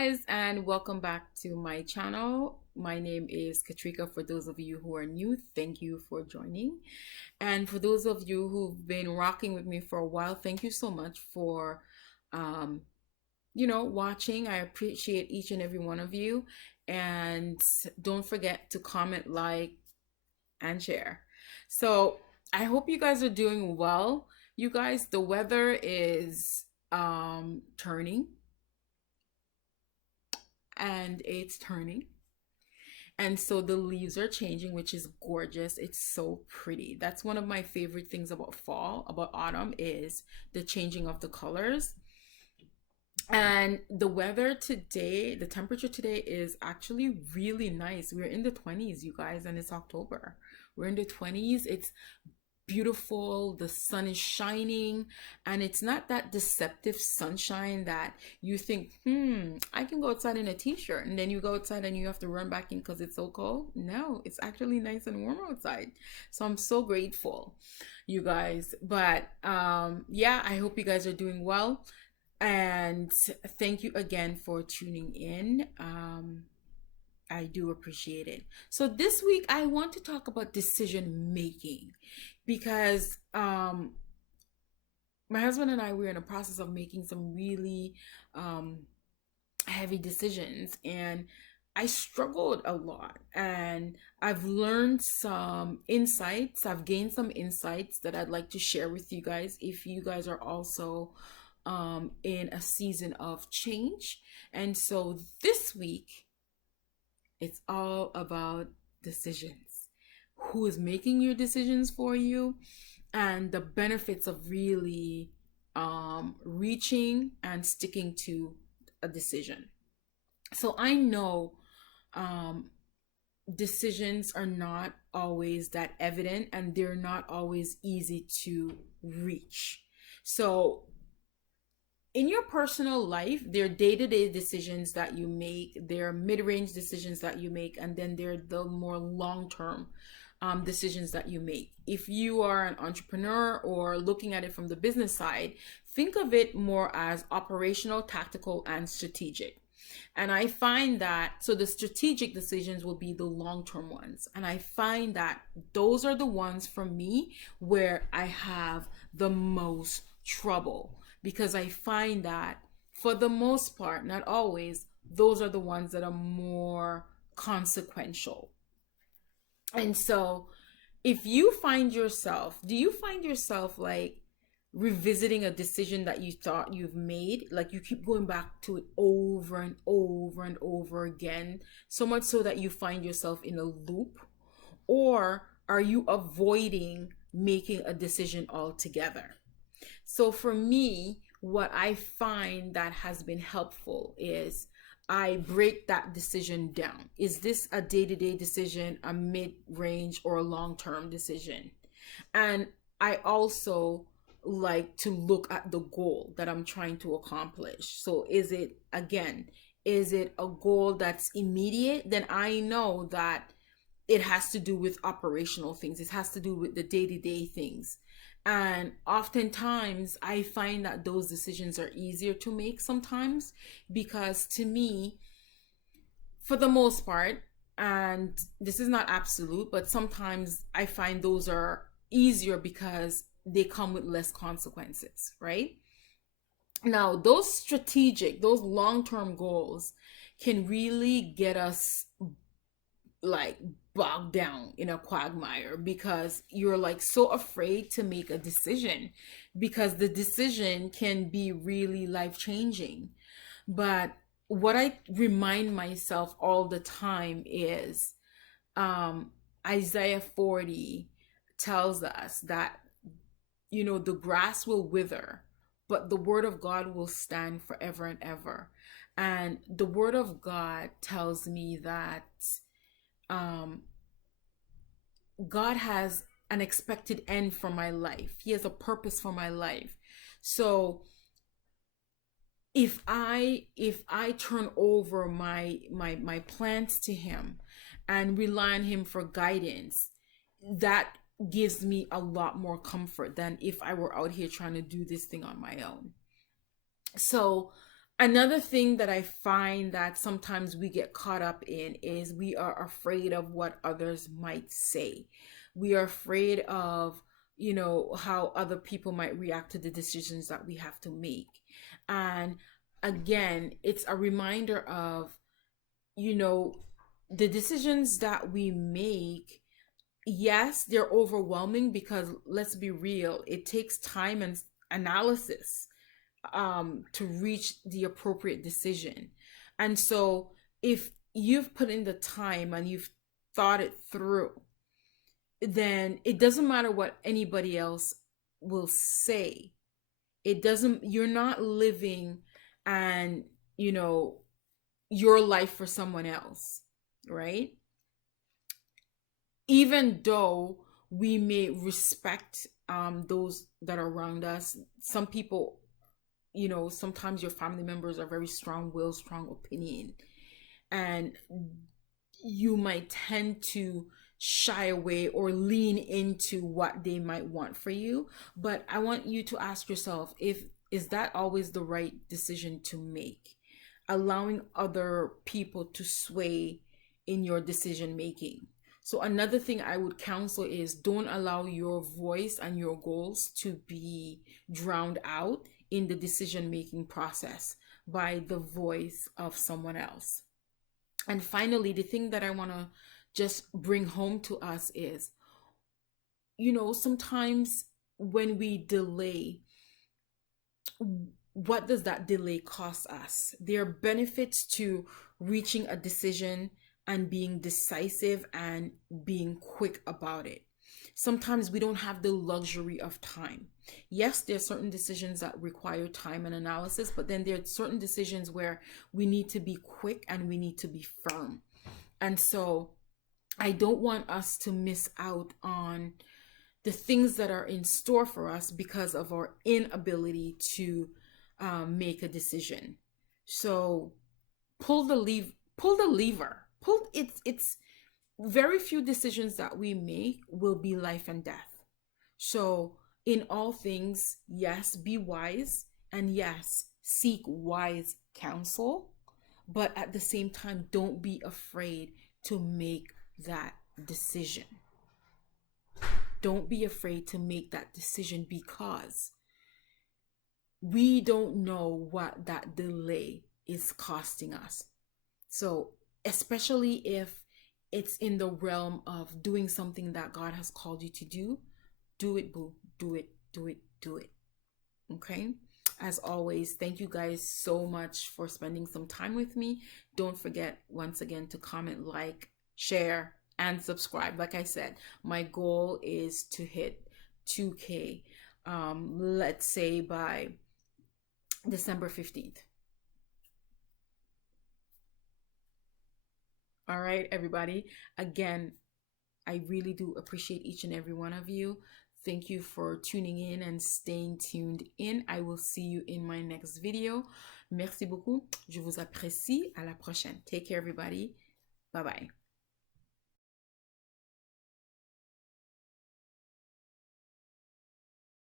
guys, and welcome back to my channel. My name is Katrika. For those of you who are new, thank you for joining. And for those of you who've been rocking with me for a while, thank you so much for um, watching. I appreciate each and every one of you. And don't forget to comment, like, and share. So I hope you guys are doing well. You guys, the weather is turning and it's turning. And so the leaves are changing, which is gorgeous. It's so pretty. That's one of my favorite things about fall, about autumn, is the changing of the colors. And the weather today, the temperature today is actually really nice. We're in the 20s, you guys, and it's October. We're in the 20s. It's beautiful. The sun is shining, and it's not that deceptive sunshine that you think, I can go outside in a t-shirt, and then you go outside and you have to run back in because it's so cold. No, it's actually nice and warm outside. So I'm so grateful, you guys. But yeah, I hope you guys are doing well. And thank you again for tuning in. I do appreciate it. So this week I want to talk about decision making because my husband and I, we're in a process of making some really um, heavy decisions, and I struggled a lot, and I've learned some insights. I've gained some insights that I'd like to share with you guys if you guys are also in a season of change. And so this week, it's all about decisions. Who is making your decisions for you, and the benefits of really reaching and sticking to a decision. So I know um, decisions are not always that evident, and they're not always easy to reach. So in your personal life, there are day-to-day decisions that you make, there are mid-range decisions that you make, and then there are the more long-term decisions that you make. If you are an entrepreneur or looking at it from the business side, think of it more as operational, tactical, and strategic. And I find that, so the strategic decisions will be the long-term ones. And I find that those are the ones for me where I have the most trouble, because I find that for the most part, not always, those are the ones that are more consequential. And so if you find yourself, do you find yourself like revisiting a decision that you thought you've made? Like you keep going back to it over and over and over again, so much so that you find yourself in a loop? Or are you avoiding making a decision altogether? So for me, what I find that has been helpful is I break that decision down. Is this a day-to-day decision, a mid-range, or a long-term decision? And I also like to look at the goal that I'm trying to accomplish. So is it a goal that's immediate? Then I know that it has to do with operational things. It has to do with the day-to-day things. And oftentimes I find that those decisions are easier to make sometimes, because to me, for the most part, and this is not absolute, but sometimes I find those are easier because they come with less consequences, right? Now, those long-term goals can really get us like bogged down in a quagmire, because you're like so afraid to make a decision because the decision can be really life changing. But what I remind myself all the time is um Isaiah 40 tells us that the grass will wither, but the word of God will stand forever and ever. And the word of God tells me that um God has an expected end for my life. He has a purpose for my life. So if I turn over my plans to him and rely on him for guidance, that gives me a lot more comfort than if I were out here trying to do this thing on my own. So Another thing that I find that sometimes we get caught up in is we are afraid of what others might say. We are afraid of, how other people might react to the decisions that we have to make. And again, it's a reminder of, you know, the decisions that we make. Yes, they're overwhelming because let's be real, it takes time and analysis to reach the appropriate decision. And so if you've put in the time and you've thought it through, then it doesn't matter what anybody else will say. It doesn't, you're not living and, you know, your life for someone else, right? Even though we may respect those that are around us, some people, sometimes your family members are very strong will, strong opinion, and you might tend to shy away or lean into what they might want for you. But I want you to ask yourself, if is that always the right decision to make? Allowing other people to sway in your decision making. So another thing I would counsel is don't allow your voice and your goals to be drowned out in the decision making process by the voice of someone else. And finally, the thing that I want to just bring home to us is, sometimes when we delay, what does that delay cost us? There are benefits to reaching a decision and being decisive and being quick about it. Sometimes we don't have the luxury of time. Yes, there are certain decisions that require time and analysis, but then there are certain decisions where we need to be quick and we need to be firm. And so I don't want us to miss out on the things that are in store for us because of our inability to make a decision. So pull the lever. It's very few decisions that we make will be life and death. So in all things, yes, be wise, and yes, seek wise counsel, but at the same time, don't be afraid to make that decision. Don't be afraid to make that decision because we don't know what that delay is costing us. So, especially if it's in the realm of doing something that God has called you to do it, boo. Do it, do it, do it. Okay? As always, thank you guys so much for spending some time with me. Don't forget, once again, to comment, like, share, and subscribe. Like I said, my goal is to hit 2K, let's say by December 15th. All right, everybody. Again, I really do appreciate each and every one of you. Thank you for tuning in and staying tuned in. I will see you in my next video. Merci beaucoup. Je vous apprécie. À la prochaine. Take care, everybody. Bye-bye.